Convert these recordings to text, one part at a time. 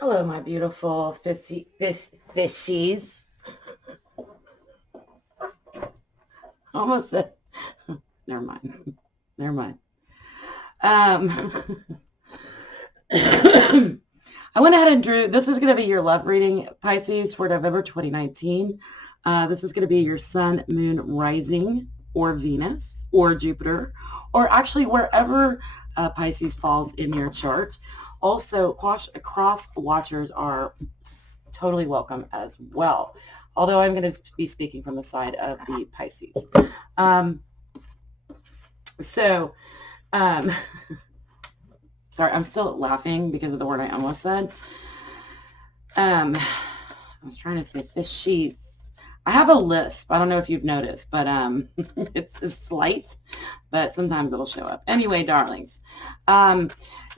Hello, my beautiful fishies. Almost said, never mind. Never mind. I went ahead and drew, this is going to be your love reading, Pisces, for November 2019. This is going to be your sun, moon, rising, or Venus, or Jupiter, or actually wherever Pisces falls in your chart. Also, cross watchers are totally welcome as well, although I'm going to be speaking from the side of the Pisces. So, sorry, I'm still laughing because of the word I almost said. I was trying to say fishies. I have a lisp. I don't know if you've noticed, but it's slight, but sometimes it'll show up. Anyway, darlings,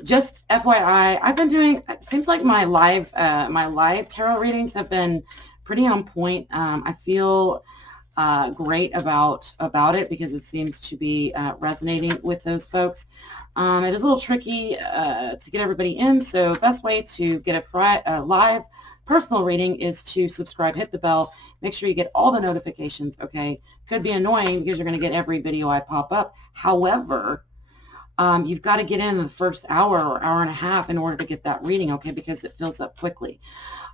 just FYI, I've been doing, it seems like my live tarot readings have been pretty on point. I feel great about it because it seems to be resonating with those folks. It is a little tricky to get everybody in, so best way to get a live personal reading is to subscribe, hit the bell, make sure you get all the notifications, okay? Could be annoying because you're going to get every video I pop up. However, you've got to get in the first hour or hour and a half in order to get that reading, okay, because it fills up quickly.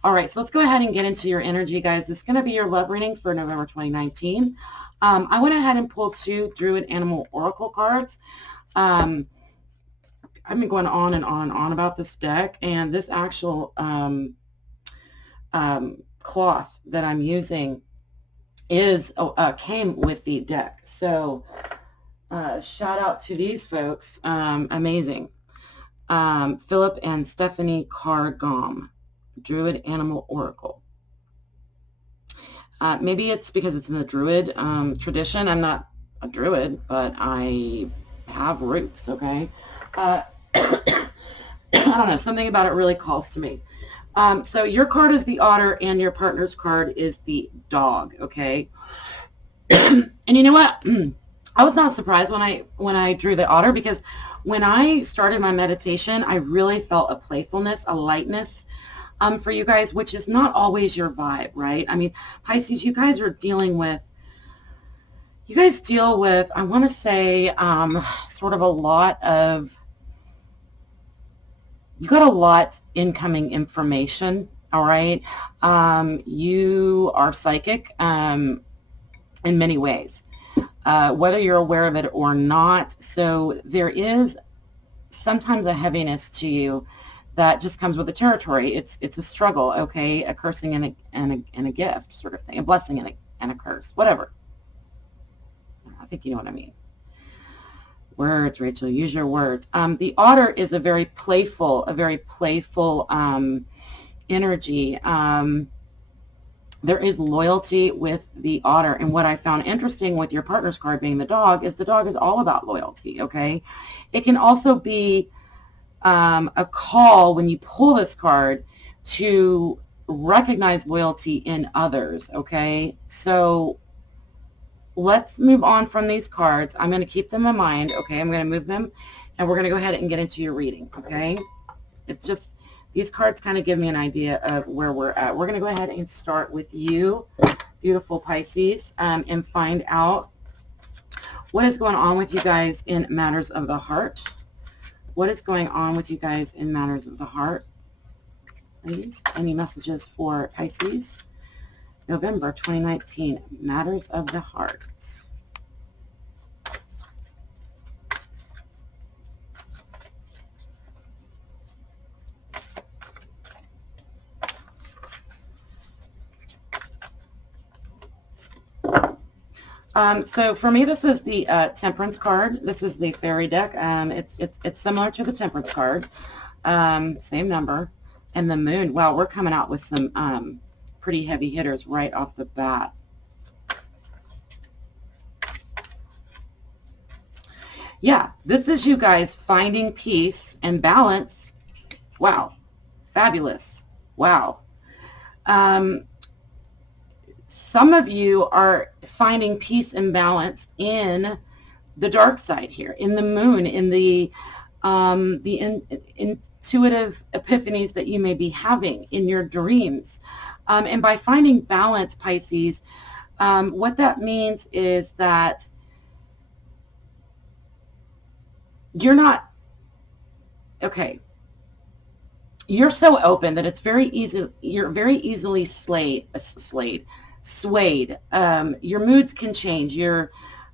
All right, so let's go ahead and get into your energy, guys. This is going to be your love reading for November 2019. I went ahead and pulled 2 Druid Animal Oracle cards. I've been going on and on and on about this deck, and this actual cloth that I'm using is came with the deck. So shout out to these folks. Amazing. Philip and Stephanie Cargom, Druid Animal Oracle. Maybe it's because it's in the Druid tradition. I'm not a Druid, but I have roots, okay? I don't know. Something about it really calls to me. So your card is the otter and your partner's card is the dog, okay? And you know what? I was not surprised when I drew the otter because when I started my meditation, I really felt a playfulness, a lightness for you guys, which is not always your vibe, right? I mean, Pisces, you guys deal with, I want to say, sort of a lot of, you got a lot incoming information, all right? You are psychic in many ways, whether you're aware of it or not. So there is sometimes a heaviness to you that just comes with the territory. It's a struggle, okay? A cursing and a gift sort of thing, a blessing and a curse, whatever. I think you know what I mean. Words, Rachel, use your words. The otter is a very playful energy. There is loyalty with the otter. And what I found interesting with your partner's card being the dog is all about loyalty, okay? It can also be a call when you pull this card to recognize loyalty in others, okay? So let's move on from these cards. I'm going to keep them in mind, okay? I'm going to move them, and we're going to go ahead and get into your reading, okay? It's just, these cards kind of give me an idea of where we're at. We're going to go ahead and start with you, beautiful Pisces, and find out what is going on with you guys in matters of the heart. What is going on with you guys in matters of the heart? Please, any messages for Pisces? November 2019, matters of the heart. So for me, this is the Temperance card. This is the fairy deck. It's similar to the Temperance card, same number, and the Moon. Wow, we're coming out with some pretty heavy hitters right off the bat. Yeah, this is you guys finding peace and balance. Wow, fabulous. Wow. Some of you are finding peace and balance in the dark side here, in the Moon, in the the intuitive epiphanies that you may be having in your dreams. And by finding balance, Pisces, what that means is that you're not, okay, you're so open that it's very easy, you're very easily swayed. Your moods can change, your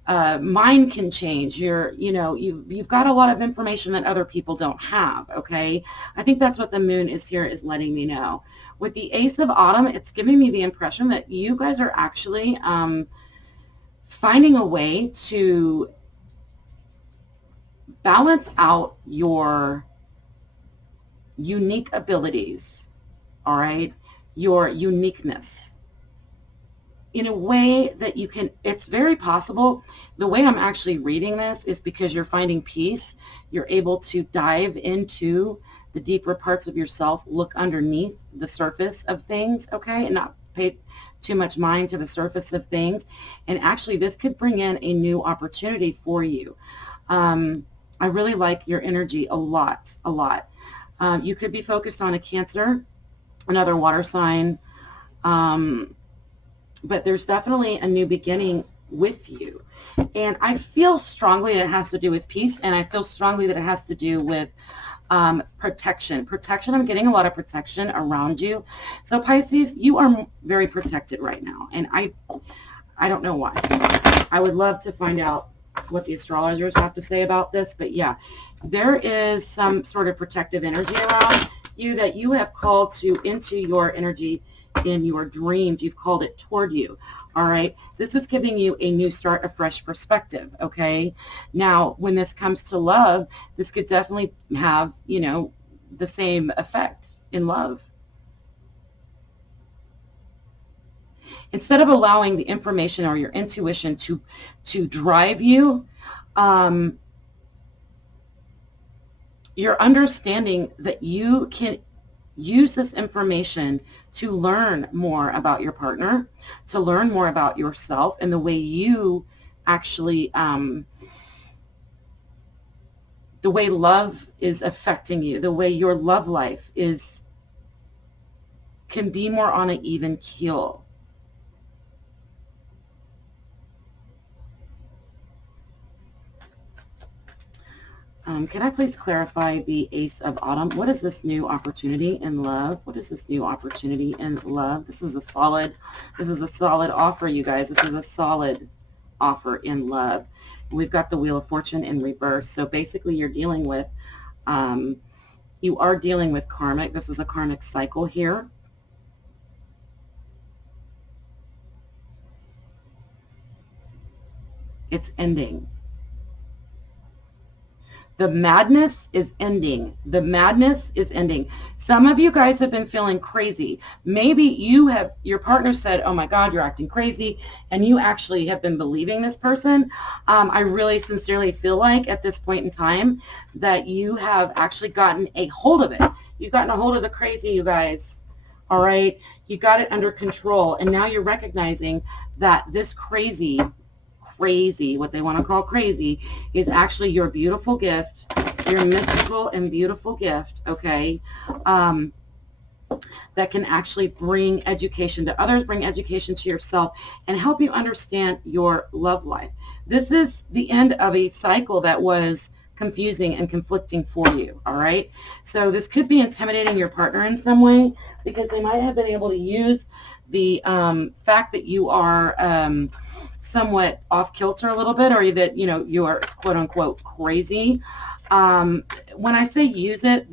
mind can change, you've got a lot of information that other people don't have, okay? I think that's what the moon is here is letting me know. With the Ace of Autumn, it's giving me the impression that you guys are actually finding a way to balance out your unique abilities, all right, your uniqueness in a way that you can, it's very possible. The way I'm actually reading this is because you're finding peace. You're able to dive into the deeper parts of yourself, look underneath the surface of things, okay, and not pay too much mind to the surface of things. And actually, this could bring in a new opportunity for you. I really like your energy a lot, a lot. You could be focused on a Cancer, another water sign, but there's definitely a new beginning with you. And I feel strongly that it has to do with peace, and I feel strongly that it has to do with protection. Protection, I'm getting a lot of protection around you. So Pisces, you are very protected right now, and I don't know why. I would love to find out what the astrologers have to say about this, but yeah, there is some sort of protective energy around you that you have called to into your energy in your dreams. You've called it toward you. All right. This is giving you a new start, a fresh perspective. Okay. Now, when this comes to love, this could definitely have, the same effect in love. Instead of allowing the information or your intuition to drive you, you're understanding that you can use this information to learn more about your partner, to learn more about yourself and the way you actually, the way love is affecting you, the way your love life can be more on an even keel. Can I please clarify the Ace of Autumn? What is this new opportunity in love? What is this new opportunity in love? This is a solid offer, you guys. This is a solid offer in love. We've got the Wheel of Fortune in reverse. So basically you're dealing with, you are dealing with karmic. This is a karmic cycle here. It's ending. The madness is ending. The madness is ending. Some of you guys have been feeling crazy. Maybe your partner said, oh my God, you're acting crazy. And you actually have been believing this person. I really sincerely feel like at this point in time that you have actually gotten a hold of it. You've gotten a hold of the crazy, you guys. All right. You got it under control. And now you're recognizing that this crazy, what they want to call crazy, is actually your beautiful gift, your mystical and beautiful gift, okay, that can actually bring education to others, bring education to yourself, and help you understand your love life. This is the end of a cycle that was confusing and conflicting for you, all right? So this could be intimidating your partner in some way because they might have been able to use the fact that you are somewhat off kilter a little bit, or that, you are quote unquote crazy. When I say use it,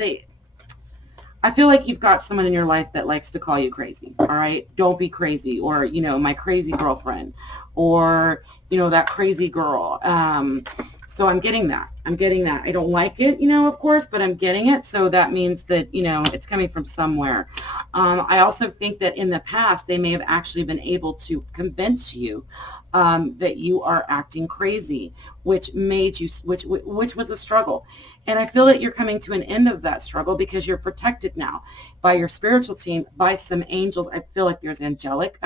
I feel like you've got someone in your life that likes to call you crazy. All right. Don't be crazy. Or, my crazy girlfriend, or, that crazy girl. So I'm getting that. I don't like it, of course, but I'm getting it. So that means that, it's coming from somewhere. I also think that in the past, they may have actually been able to convince you that you are acting crazy, which was a struggle. And I feel that you're coming to an end of that struggle because you're protected now by your spiritual team, by some angels. I feel like there's angelic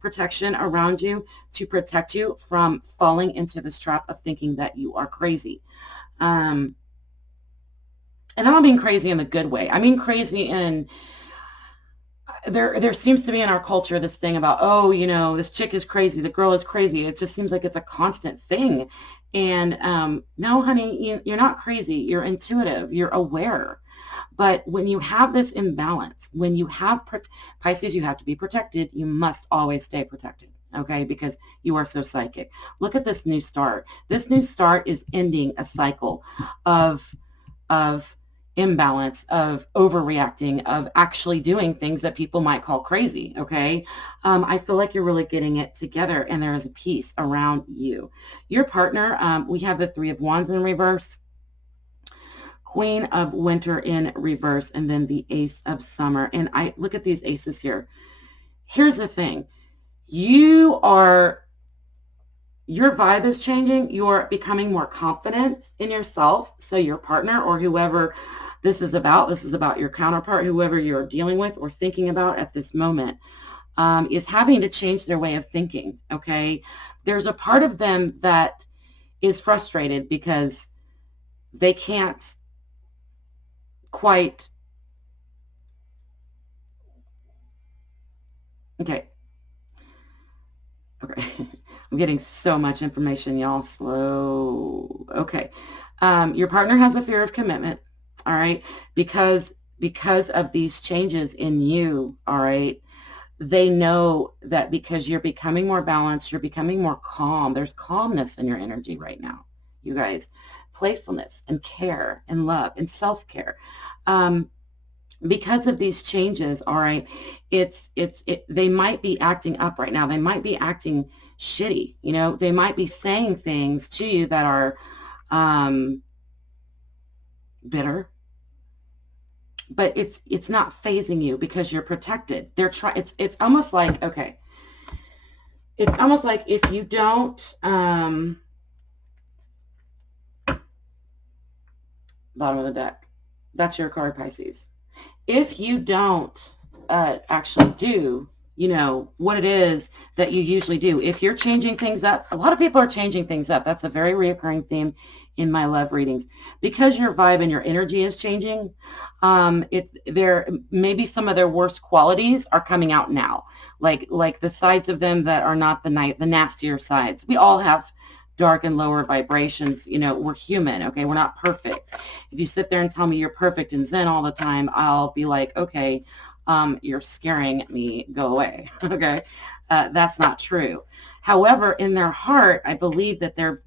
protection around you to protect you from falling into this trap of thinking that you are crazy. and I'm not being crazy in the good way. I mean crazy in, there seems to be in our culture this thing about, oh, you know, this chick is crazy, the girl is crazy. It just seems like it's a constant thing. And no, honey, you're not crazy. You're intuitive. You're aware. But when you have this imbalance, when you have Pisces, you have to be protected. You must always stay protected, okay? Because you are so psychic. Look at this new start. This new start is ending a cycle of imbalance, of overreacting, of actually doing things that people might call crazy, okay? I feel like you're really getting it together, and there is a peace around you. Your partner, we have the Three of Wands in reverse, Queen of Winter in reverse, and then the Ace of Summer. And I look at these aces here. Here's the thing. Your vibe is changing. You're becoming more confident in yourself. So your partner or whoever this is about your counterpart, whoever you're dealing with or thinking about at this moment, is having to change their way of thinking, okay? There's a part of them that is frustrated because they can't quite, okay. I'm getting so much information, y'all. Slow. Okay. Your partner has a fear of commitment, all right, because of these changes in you, all right. They know that because you're becoming more balanced, you're becoming more calm. There's calmness in your energy right now, you guys. Playfulness and care and love and self-care. Because of these changes, all right, they might be acting up right now. They might be acting shitty. You know, they might be saying things to you that are bitter, but it's not phasing you because you're protected. They're trying. It's almost like, okay, it's almost like if you don't bottom of the deck, that's your card, Pisces. If you don't actually do, you know, what it is that you usually do, if you're changing things up, a lot of people are changing things up. That's a very reoccurring theme in my love readings. Because your vibe and your energy is changing, maybe some of their worst qualities are coming out now, like the sides of them that are not the nastier sides. We all have dark and lower vibrations. You know, we're human, okay? We're not perfect. If you sit there and tell me you're perfect and zen all the time, I'll be like, okay, you're scaring me, go away, okay? That's not true. However, in their heart, I believe that there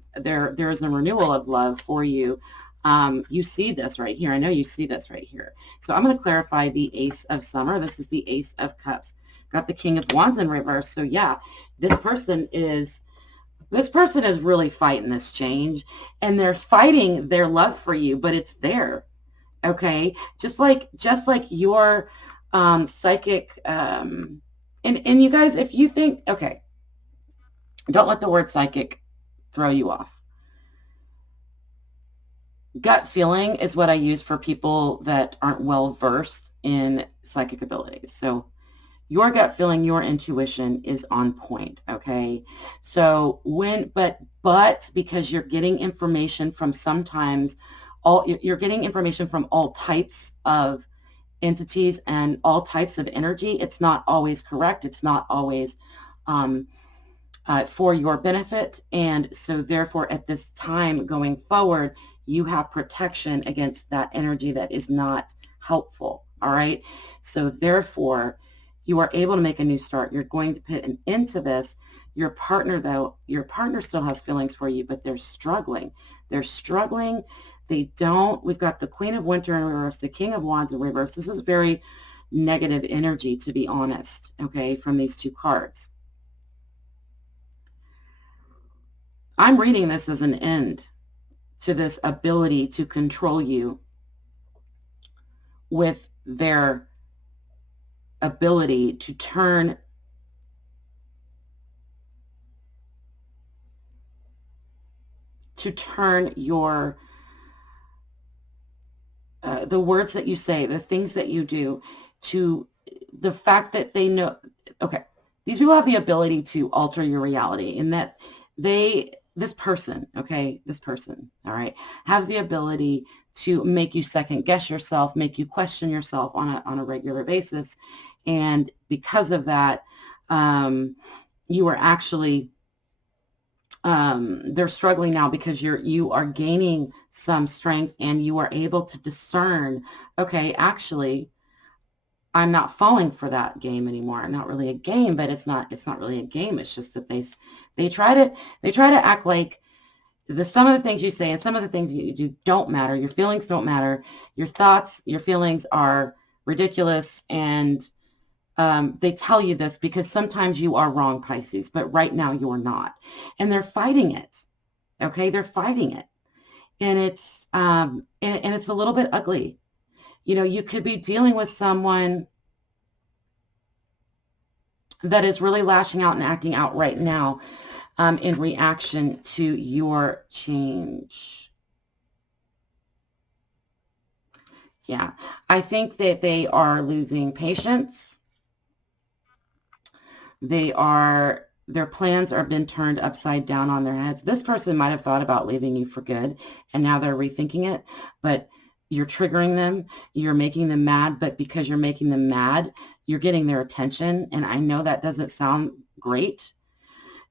is a renewal of love for you. You see this right here. I know you see this right here. So I'm going to clarify the Ace of Summer. This is the Ace of Cups. Got the King of Wands in reverse. So yeah, this person is really fighting this change, and they're fighting their love for you, but it's there. Okay. Just like your psychic, and you guys, if you think, okay, don't let the word psychic throw you off. Gut feeling is what I use for people that aren't well versed in psychic abilities. So your gut feeling, your intuition is on point, okay? So but because you're getting information from you're getting information from all types of entities and all types of energy, it's not always correct. It's not always for your benefit. And so therefore, at this time going forward, you have protection against that energy that is not helpful, all right? So therefore, you are able to make a new start. You're going to put an end to this. Your partner still has feelings for you, but they're struggling. We've got the Queen of Winter in reverse, the King of Wands in reverse. This is very negative energy, to be honest, okay, from these two cards. I'm reading this as an end to this ability to control you with their ability to turn your the words that you say, the things that you do, to the fact that they know, okay, these people have the ability to alter your reality, in that they this person, okay, this person, all right, has the ability to make you second guess yourself, make you question yourself on a regular basis. And because of that, you are actually, they're struggling now because you are gaining some strength and you are able to discern, okay, actually, I'm not falling for that game anymore. Not really a game, but it's not really a game. It's just that they try to act like some of the things you say and some of the things you do don't matter. Your feelings don't matter. Your thoughts, your feelings are ridiculous. And they tell you this because sometimes you are wrong, Pisces, but right now you're not. And they're fighting it. Okay. They're fighting it. And and it's a little bit ugly. You could be dealing with someone that is really lashing out and acting out right now in reaction to your change. Yeah, I think that they are losing patience. Their plans are been turned upside down on their heads. This person might have thought about leaving you for good, and now they're rethinking it, but you're triggering them. You're making them mad, but because you're making them mad, you're getting their attention. And I know that doesn't sound great.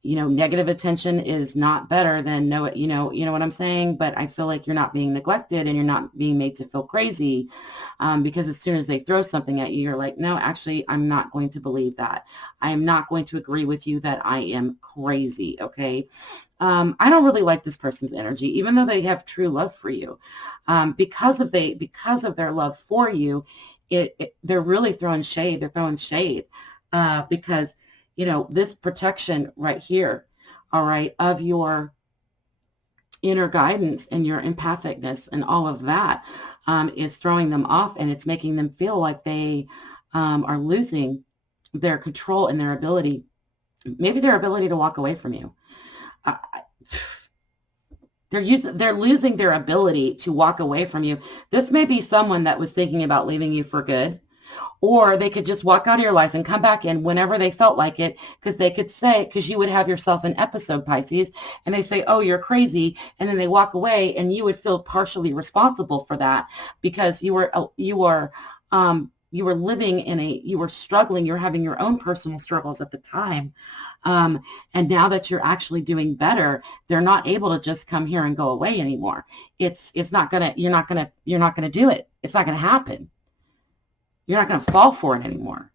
Negative attention is not better than you know what I'm saying? But I feel like you're not being neglected and you're not being made to feel crazy because as soon as they throw something at you, you're like, no, actually, I'm not going to believe that. I am not going to agree with you that I am crazy. Okay. I don't really like this person's energy, even though they have true love for you. Because of their love for you, they're really throwing shade. They're throwing shade because this protection right here, all right, of your inner guidance and your empathicness and all of that is throwing them off, and it's making them feel like they are losing their control and their ability, maybe their ability to walk away from you. They're losing their ability to walk away from you. This may be someone that was thinking about leaving you for good. Or they could just walk out of your life and come back in whenever they felt like it, because they could say, because you would have yourself an episode, Pisces, and they say, oh, you're crazy. And then they walk away and you would feel partially responsible for that because you were living you were struggling. You're having your own personal struggles at the time. And now that you're actually doing better, they're not able to just come here and go away anymore. You're not going to do it. It's not going to happen. You're not going to fall for it anymore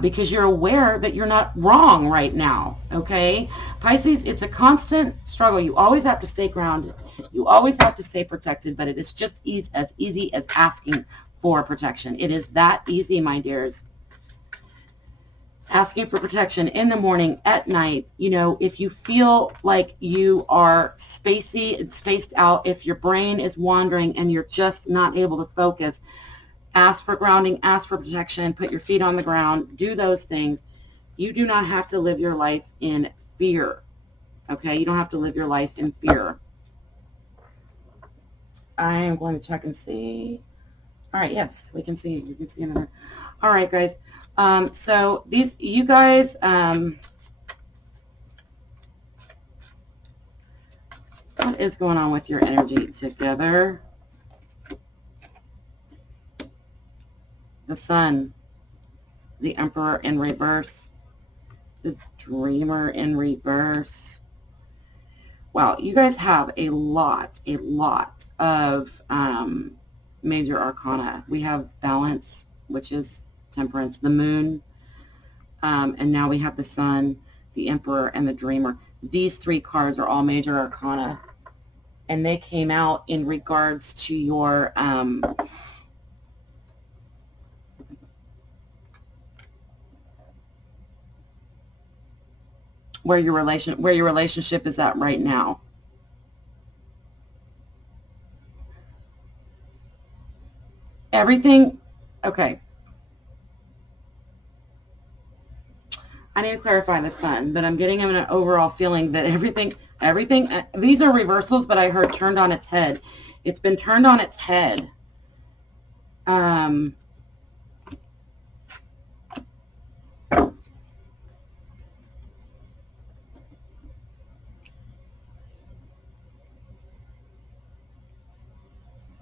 because you're aware that you're not wrong right now. Okay, Pisces, it's a constant struggle. You always have to stay grounded. You always have to stay protected, but it is just as easy as asking for protection. It is that easy, my dears. Asking for protection in the morning, at night. If you feel like you are spaced out, if your brain is wandering and you're just not able to focus, ask for grounding, ask for protection, put your feet on the ground, do those things. You do not have to live your life in fear. Okay? You don't have to live your life in fear. I am going to check and see. All right, yes, we can see. You can see another. All right, guys. So you guys, what is going on with your energy together? The Sun, the Emperor in reverse, the Dreamer in reverse. Wow, you guys have a lot of major arcana. We have Balance, which is Temperance, the Moon, and now we have the Sun, the Emperor, and the Dreamer. These three cards are all major arcana, and they came out in regards to your where your relationship is at right now. Everything, okay. I need to clarify the Sun, but I'm getting an overall feeling that everything, these are reversals, but I heard turned on its head. It's been turned on its head.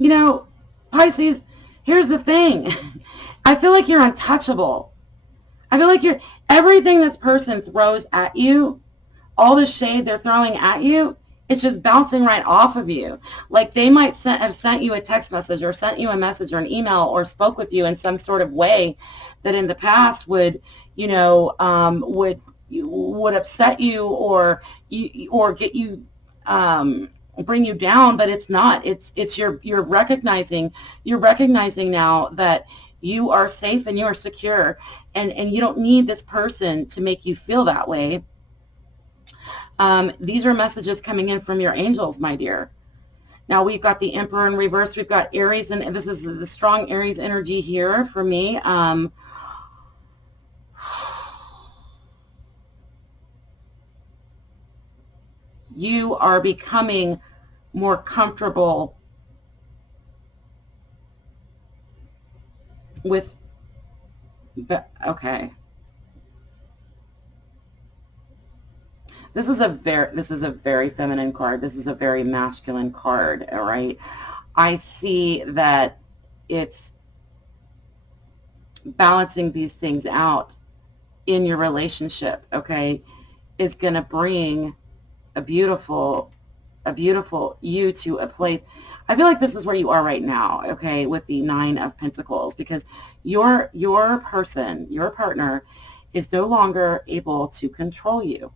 you know, Pisces, here's the thing. I feel like you're untouchable. I feel like everything this person throws at you, all the shade they're throwing at you, it's just bouncing right off of you. Like they might have sent you a text message or sent you a message or an email or spoke with you in some sort of way that in the past would, would upset you or get you, bring you down, but it's not. It's you're recognizing now that you are safe and you are secure, and you don't need this person to make you feel that way. These are messages coming in from your angels, my dear. Now we've got the Emperor in reverse. We've got Aries, and this is the strong Aries energy here for me. You are becoming more comfortable with, okay. This is a very feminine card. This is a very masculine card, all right? I see that it's balancing these things out in your relationship, okay, is going to bring a beautiful you to a place. I feel like this is where you are right now, okay, with the Nine of Pentacles, because your person, your partner, is no longer able to control you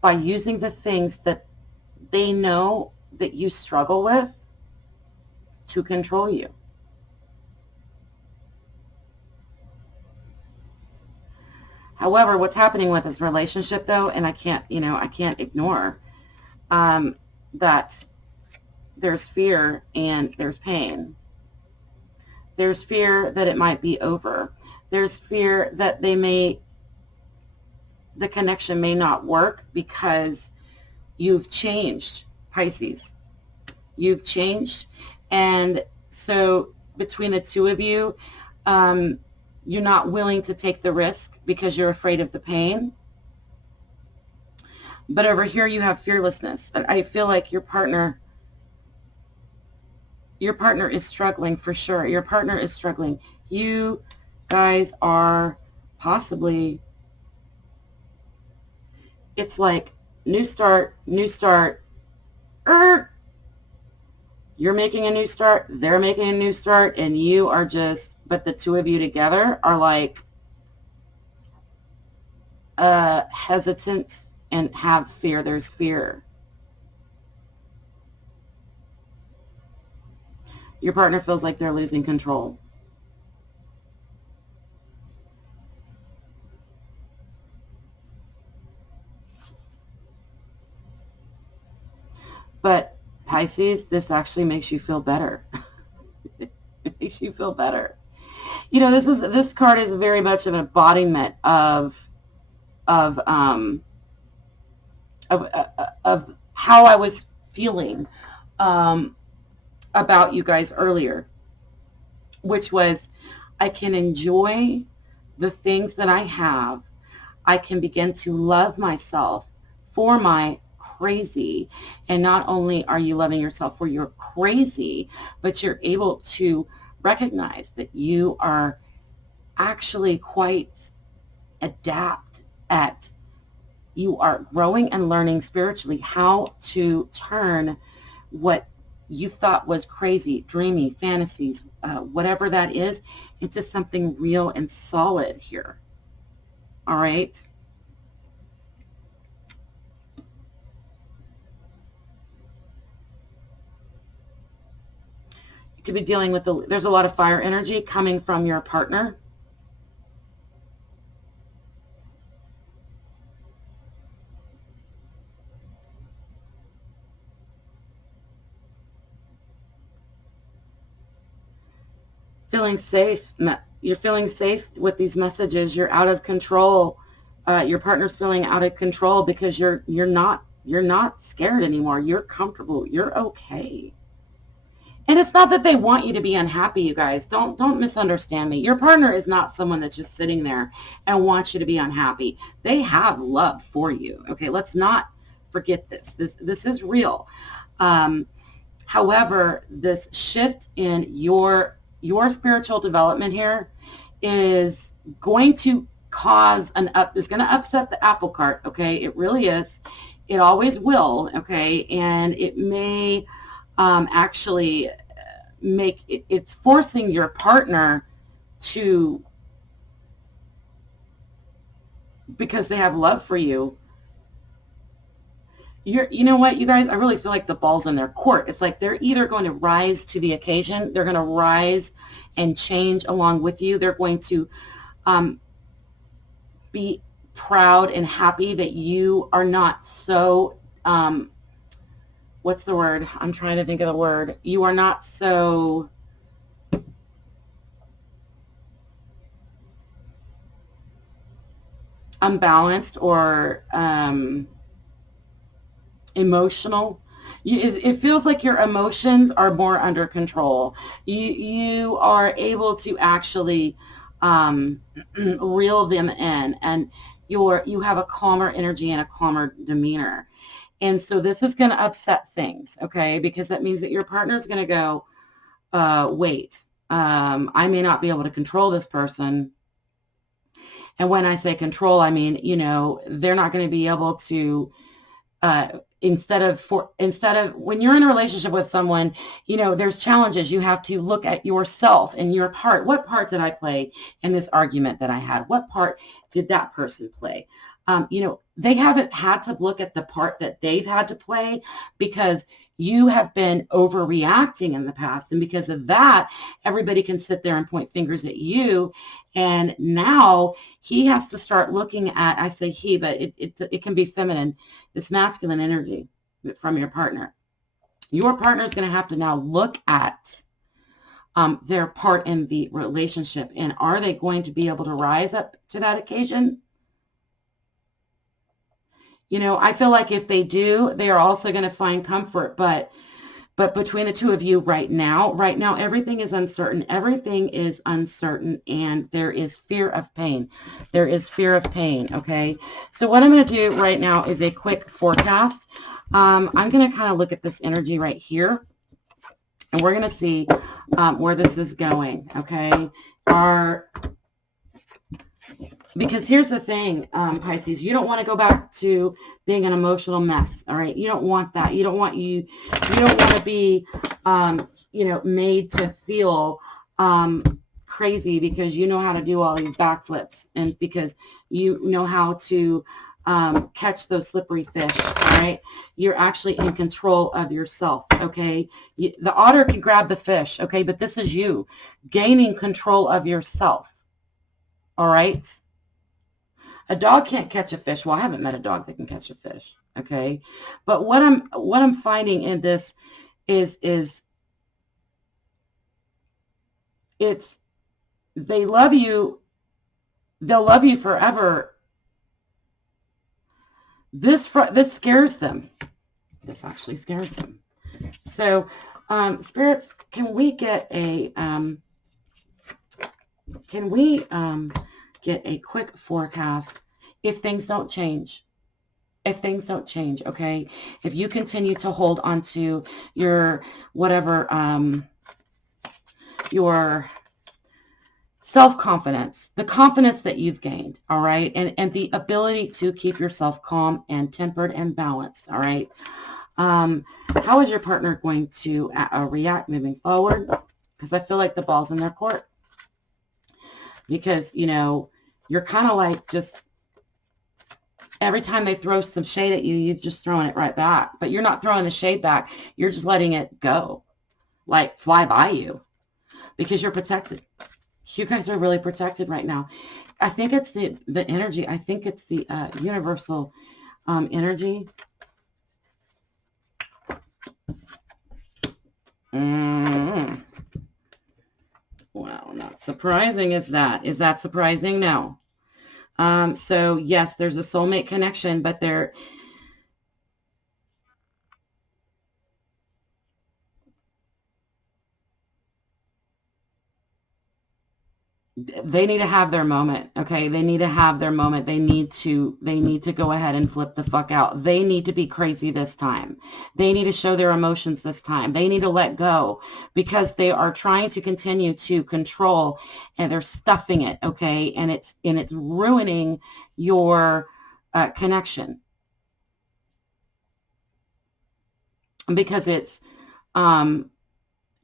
by using the things that they know that you struggle with to control you. However, what's happening with this relationship, though, and I can't ignore that there's fear and there's pain. There's fear that it might be over. There's fear that the connection may not work because you've changed, Pisces. You've changed. And so between the two of you, you're not willing to take the risk because you're afraid of the pain. But over here you have fearlessness. I feel like your partner is struggling for sure. Your partner is struggling. You guys are possibly, it's like new start. You're making a new start. They're making a new start. And you are just, but the two of you together are like hesitant and have fear. There's fear. Your partner feels like they're losing control. But Pisces, this actually makes you feel better. It makes you feel better. You know, this card is very much an embodiment of how I was feeling about you guys earlier, which was I can enjoy the things that I have. I can begin to love myself for my crazy. And not only are you loving yourself for your crazy, but you're able to recognize that you are actually quite adept at, you are growing and learning spiritually how to turn what you thought was crazy, dreamy, fantasies, whatever that is, into something real and solid here. All right? You could be dealing with there's a lot of fire energy coming from your partner. Feeling safe. You're feeling safe with these messages. You're out of control. Your partner's feeling out of control because you're not scared anymore. You're comfortable. You're okay. And it's not that they want you to be unhappy, you guys. Don't misunderstand me. Your partner is not someone that's just sitting there and wants you to be unhappy. They have love for you. Okay, let's not forget this. This is real. However, this shift in your spiritual development here is going to is going to upset the apple cart, okay? It really is. It always will, okay? And it may actually make it's forcing your partner to, because they have love for you. You know what, you guys, I really feel like the ball's in their court. It's like they're either going to rise to the occasion, they're going to rise and change along with you. They're going to be proud and happy that you are not so, what's the word? I'm trying to think of the word. You are not so unbalanced or emotional. It feels like your emotions are more under control. You are able to actually reel them in, and you have a calmer energy and a calmer demeanor. And so this is going to upset things, okay? Because that means that your partner is going to go, wait, I may not be able to control this person. And when I say control, I mean, they're not going to be able to, instead of when you're in a relationship with someone, there's challenges. You have to look at yourself and your part. What part did I play in this argument that I had? What part did that person play? They haven't had to look at the part that they've had to play because you have been overreacting in the past. And because of that, everybody can sit there and point fingers at you. And now he has to start looking at, I say he, but it can be feminine, this masculine energy from your partner. Your partner is going to have to now look at their part in the relationship. And are they going to be able to rise up to that occasion? I feel like if they do, they are also going to find comfort. But between the two of you right now, everything is uncertain. Everything is uncertain, and there is fear of pain. There is fear of pain, okay? So what I'm going to do right now is a quick forecast. I'm going to kind of look at this energy right here, and we're going to see where this is going, okay? Because here's the thing, Pisces, you don't want to go back to being an emotional mess, all right? You don't want that. You don't want to be, made to feel crazy because you know how to do all these backflips and because you know how to catch those slippery fish, all right? You're actually in control of yourself, okay? The otter can grab the fish, okay? But this is you gaining control of yourself, all right? A dog can't catch a fish. Well, I haven't met a dog that can catch a fish. Okay. But what I'm finding in this is it's, they love you. They'll love you forever. This scares them. This actually scares them. So, spirits, can we get a quick forecast if things don't change? If things don't change, okay? If you continue to hold on to your whatever, your self-confidence, the confidence that you've gained, all right? And the ability to keep yourself calm and tempered and balanced, all right? How is your partner going to react moving forward? Because I feel like the ball's in their court. Because, you're kind of like just, every time they throw some shade at you, you're just throwing it right back. But you're not throwing the shade back. You're just letting it go, like fly by you, because you're protected. You guys are really protected right now. I think it's the energy. I think it's the universal energy. Well, not surprising, is that? Is that surprising? No. So yes, there's a soulmate connection, but there, They need to have their moment. Okay. They need to have their moment. They need to go ahead and flip the fuck out. They need to be crazy this time. They need to show their emotions this time. They need to let go because they are trying to continue to control and they're stuffing it. Okay. And it's ruining your connection because it's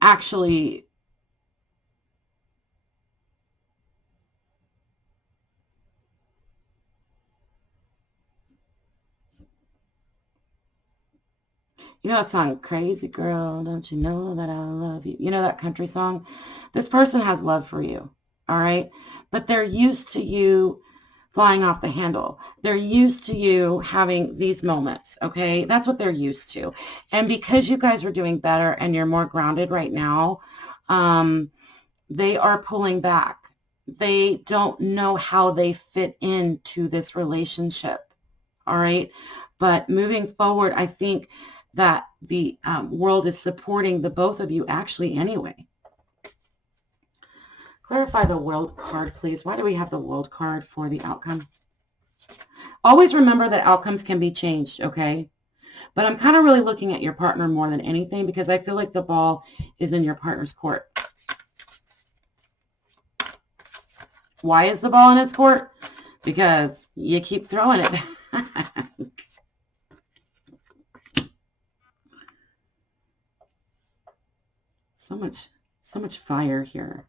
actually, you know that song, Crazy Girl, Don't You Know That I Love You? You know that country song? This person has love for you, all right? But they're used to you flying off the handle. They're used to you having these moments, okay? That's what they're used to. And because you guys are doing better and you're more grounded right now, they are pulling back. They don't know how they fit into this relationship, all right? But moving forward, I think that the world is supporting the both of you actually anyway. Clarify the world card, please. Why do we have the world card for the outcome? Always remember that outcomes can be changed, okay? But I'm kind of really looking at your partner more than anything because I feel like the ball is in your partner's court. Why is the ball in his court? Because you keep throwing it back. So much fire here.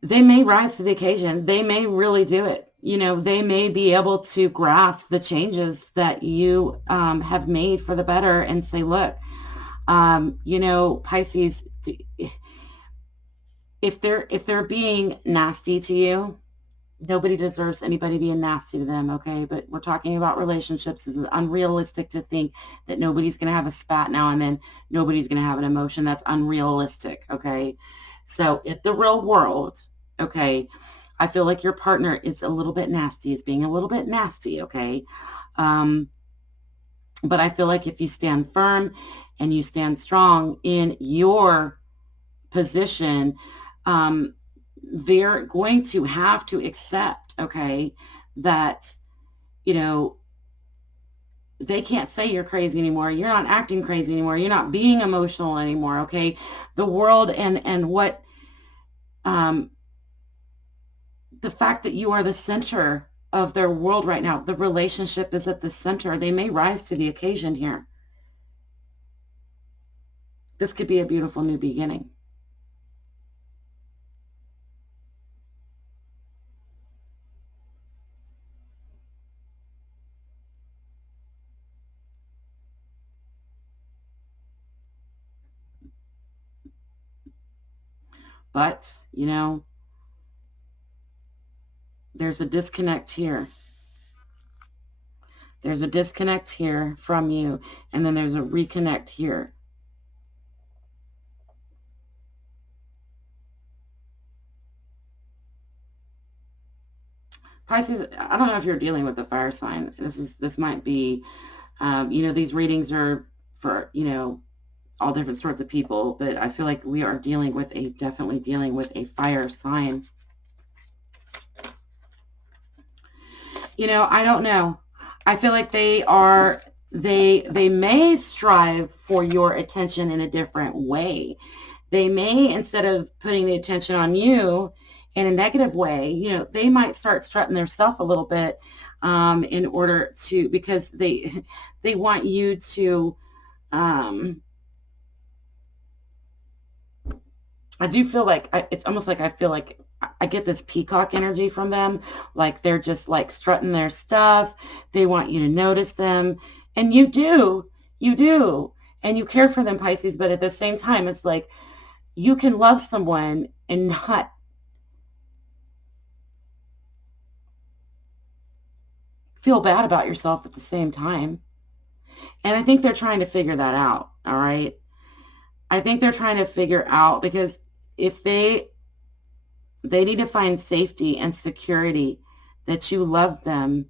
They may rise to the occasion. They may really do it. You know, they may be able to grasp the changes that you have made for the better and say, look, you know, Pisces, if they're being nasty to you, nobody deserves anybody being nasty to them, okay? But we're talking about relationships. It's unrealistic to think that nobody's going to have a spat now and then nobody's going to have an emotion. That's unrealistic, okay? So in the real world, okay, I feel like your partner is a little bit nasty, is being a little bit nasty, okay? But I feel like if you stand firm and you stand strong in your position, they're going to have to accept, okay, that, you know, they can't say you're crazy anymore. You're not acting crazy anymore. You're not being emotional anymore, okay? The world and what, the fact that you are the center of their world right now, the relationship is at the center. They may rise to the occasion here. This could be a beautiful new beginning. But, you know, there's a disconnect here. There's a disconnect here from you, and then there's a reconnect here. Pisces, I don't know if you're dealing with the fire sign. This might be, you know, these readings are for, you know, all different sorts of people, but I feel like we are definitely dealing with a fire sign. You know, I don't know. I feel like they may strive for your attention in a different way. They may, instead of putting the attention on you in a negative way, you know, they might start strutting their stuff a little bit in order to, because they want you to, I do feel like it's almost like I feel like I get this peacock energy from them. Like they're just like strutting their stuff. They want you to notice them. And you do. And you care for them, Pisces. But at the same time, it's like you can love someone and not feel bad about yourself at the same time. And I think they're trying to figure that out. All right. I think they're trying to figure out, because if they need to find safety and security, that you love them,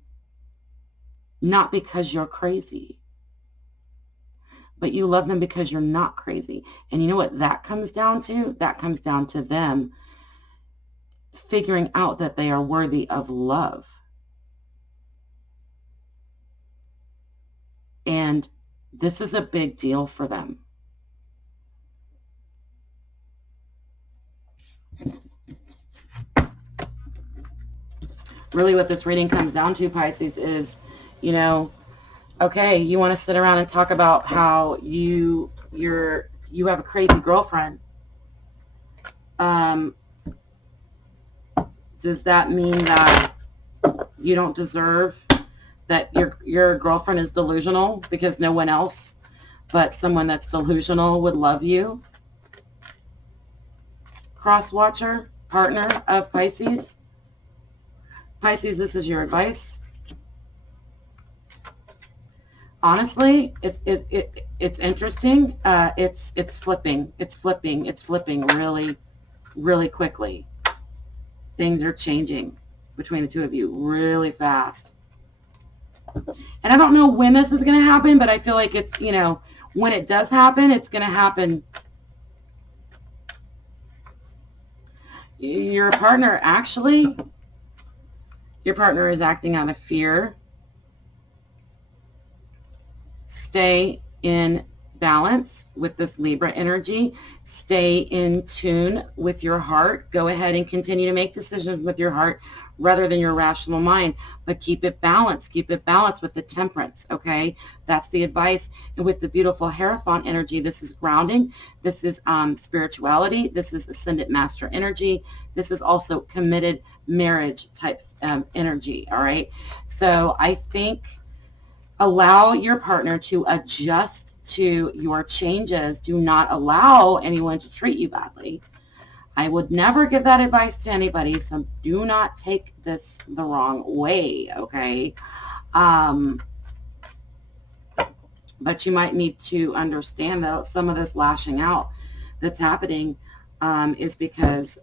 not because you're crazy, but you love them because you're not crazy. And you know what that comes down to? That comes down to them figuring out that they are worthy of love. And this is a big deal for them. Really what this reading comes down to, Pisces, is, you know, okay, you want to sit around and talk about how you have a crazy girlfriend. Does that mean that you don't deserve, that your girlfriend is delusional because no one else but someone that's delusional would love you? Cross-watcher, partner of Pisces. Pisces, this is your advice. Honestly, it's interesting. It's flipping really, really quickly. Things are changing between the two of you really fast. And I don't know when this is going to happen, but I feel like it's, you know, when it does happen, it's going to happen. Your partner is acting out of fear. Stay in balance with this Libra energy. Stay in tune with your heart. Go ahead and continue to make decisions with your heart rather than your rational mind, but keep it balanced. Keep it balanced with the Temperance, okay? That's the advice. And with the beautiful Hierophant energy, this is grounding. This is spirituality. This is Ascendant Master energy. This is also committed marriage type energy, all right? So I think allow your partner to adjust to your changes. Do not allow anyone to treat you badly. I would never give that advice to anybody, so do not take this the wrong way, okay? But you might need to understand that some of this lashing out that's happening is because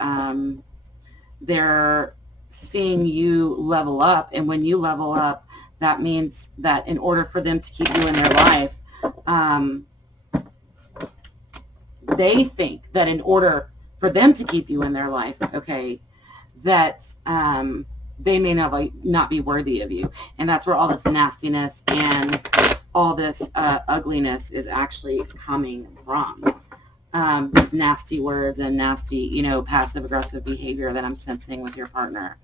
they're seeing you level up, and when you level up, that means that in order for them to keep you in their life, they think that in order for them to keep you in their life, okay, that they may not be worthy of you. And that's where all this nastiness and all this ugliness is actually coming from. These nasty words and nasty, you know, passive-aggressive behavior that I'm sensing with your partner.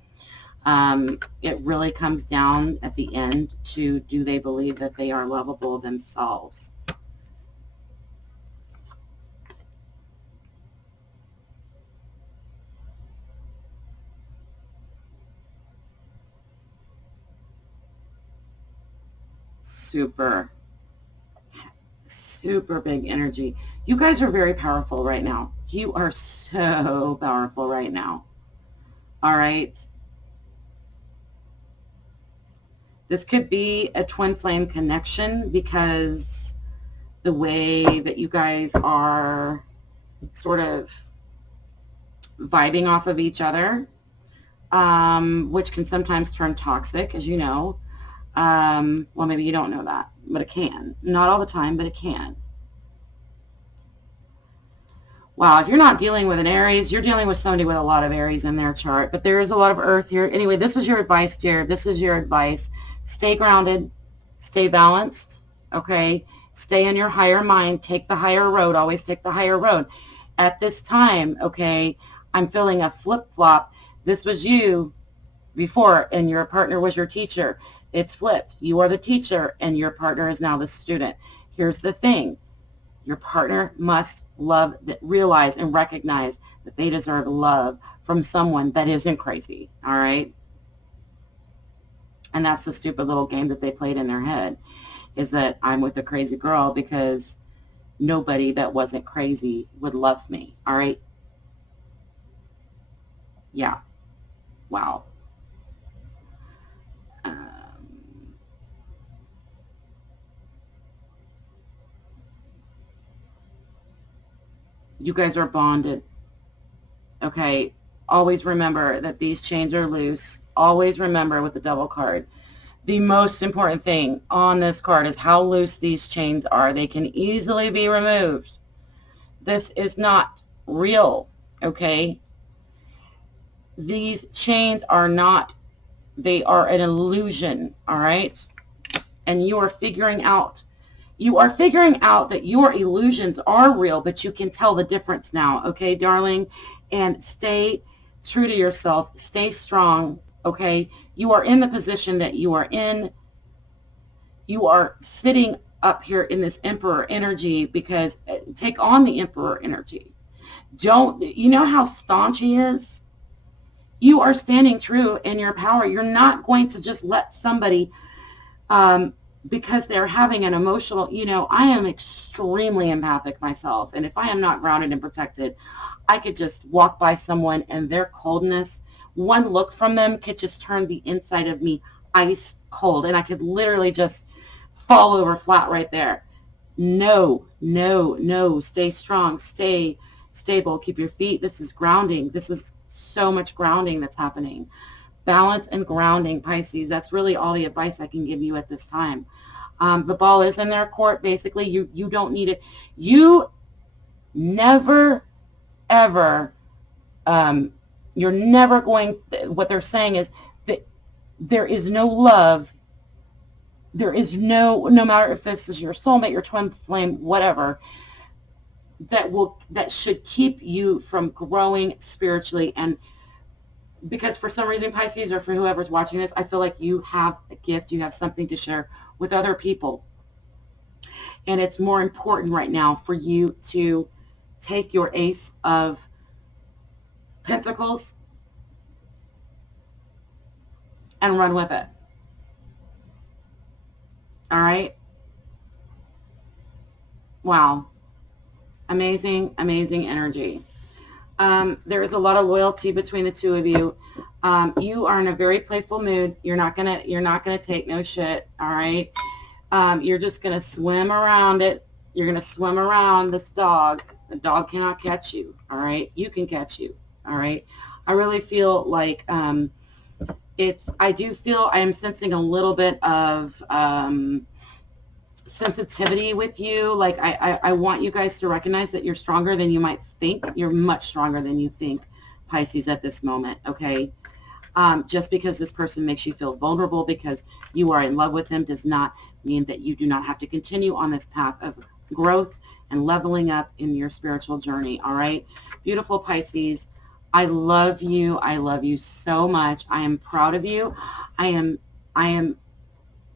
It really comes down at the end to, do they believe that they are lovable themselves? Super, super big energy. You guys are very powerful right now. You are so powerful right now. All right. This could be a twin flame connection because the way that you guys are sort of vibing off of each other, which can sometimes turn toxic, as you know. Well, maybe you don't know that, but it can. Not all the time, but it can. Wow, if you're not dealing with an Aries, you're dealing with somebody with a lot of Aries in their chart, but there is a lot of Earth here. Anyway, this is your advice, dear. This is your advice. Stay grounded, stay balanced, okay? Stay in your higher mind. Take the higher road. Always take the higher road. At this time, okay, I'm feeling a flip-flop. This was you before, and your partner was your teacher. It's flipped. You are the teacher, and your partner is now the student. Here's the thing. Your partner must realize and recognize that they deserve love from someone that isn't crazy, all right? And that's the stupid little game that they played in their head, is that I'm with a crazy girl because nobody that wasn't crazy would love me, all right? Yeah. Wow. You guys are bonded. Okay. Always remember that these chains are loose. Always remember with the Devil card The most important thing on this card is how loose these chains are. They can easily be removed. This is not real, okay? These chains are not, they are an illusion, all right? And you are figuring out that your illusions are real, but you can tell the difference now, okay, darling? And stay true to yourself. Stay strong, okay? You are in the position that you are in. You are sitting up here in this Emperor energy because take on the Emperor energy. You know how staunch he is? You are standing true in your power. You're not going to just let somebody because they're having an emotional, I am extremely empathic myself. And if I am not grounded and protected, I could just walk by someone and their coldness, one look from them could just turn the inside of me ice cold. And I could literally just fall over flat right there. No, no, no. Stay strong. Stay stable. Keep your feet. This is grounding. This is so much grounding that's happening. Balance and grounding, Pisces. That's really all the advice I can give you at this time. The ball is in their court. Basically, you don't need it. You never, ever, you're never going, what they're saying is that there is no love. There is no matter if this is your soulmate, your twin flame, whatever, that should keep you from growing spiritually. And because for some reason, Pisces, or for whoever's watching this, I feel like you have a gift, you have something to share with other people. And it's more important right now for you to take your Ace of Pentacles and run with it. All right? Wow. Amazing, amazing energy. There is a lot of loyalty between the two of you. You are in a very playful mood. You're not gonna take no shit. All right. You're just gonna swim around it. You're gonna swim around this dog. The dog cannot catch you. All right. You can catch you. All right. I really feel like I am sensing a little bit of sensitivity with you. Like I want you guys to recognize that you're stronger than you might think. You're much stronger than you think, Pisces, at this moment. Okay. Just because this person makes you feel vulnerable because you are in love with them does not mean that you do not have to continue on this path of growth and leveling up in your spiritual journey. All right. Beautiful Pisces. I love you. I love you so much. I am proud of you. I am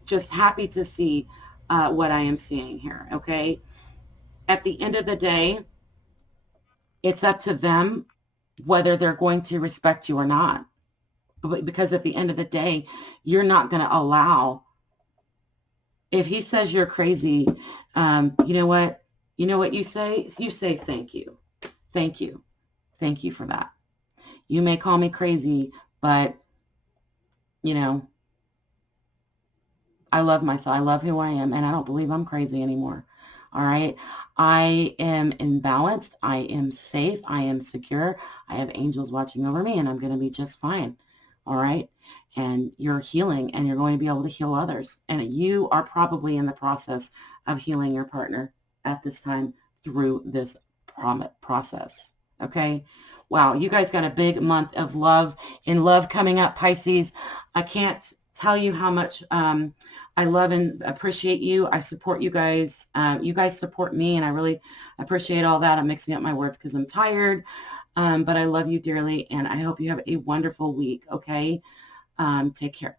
just happy to see what I am seeing here, okay? At the end of the day, it's up to them whether they're going to respect you or not. Because at the end of the day, you're not going to allow, if he says you're crazy, you know what? You know what you say? You say, thank you. Thank you. Thank you for that. You may call me crazy, but, I love myself. I love who I am, and I don't believe I'm crazy anymore. All right. I am in balance. I am safe. I am secure. I have angels watching over me, and I'm going to be just fine. All right. And you're healing, and you're going to be able to heal others. And you are probably in the process of healing your partner at this time through this process. Okay. Wow. You guys got a big month of love coming up, Pisces. I can't tell you how much I love and appreciate you. I support you guys. You guys support me, and I really appreciate all that. I'm mixing up my words because I'm tired, but I love you dearly, and I hope you have a wonderful week, okay? Take care.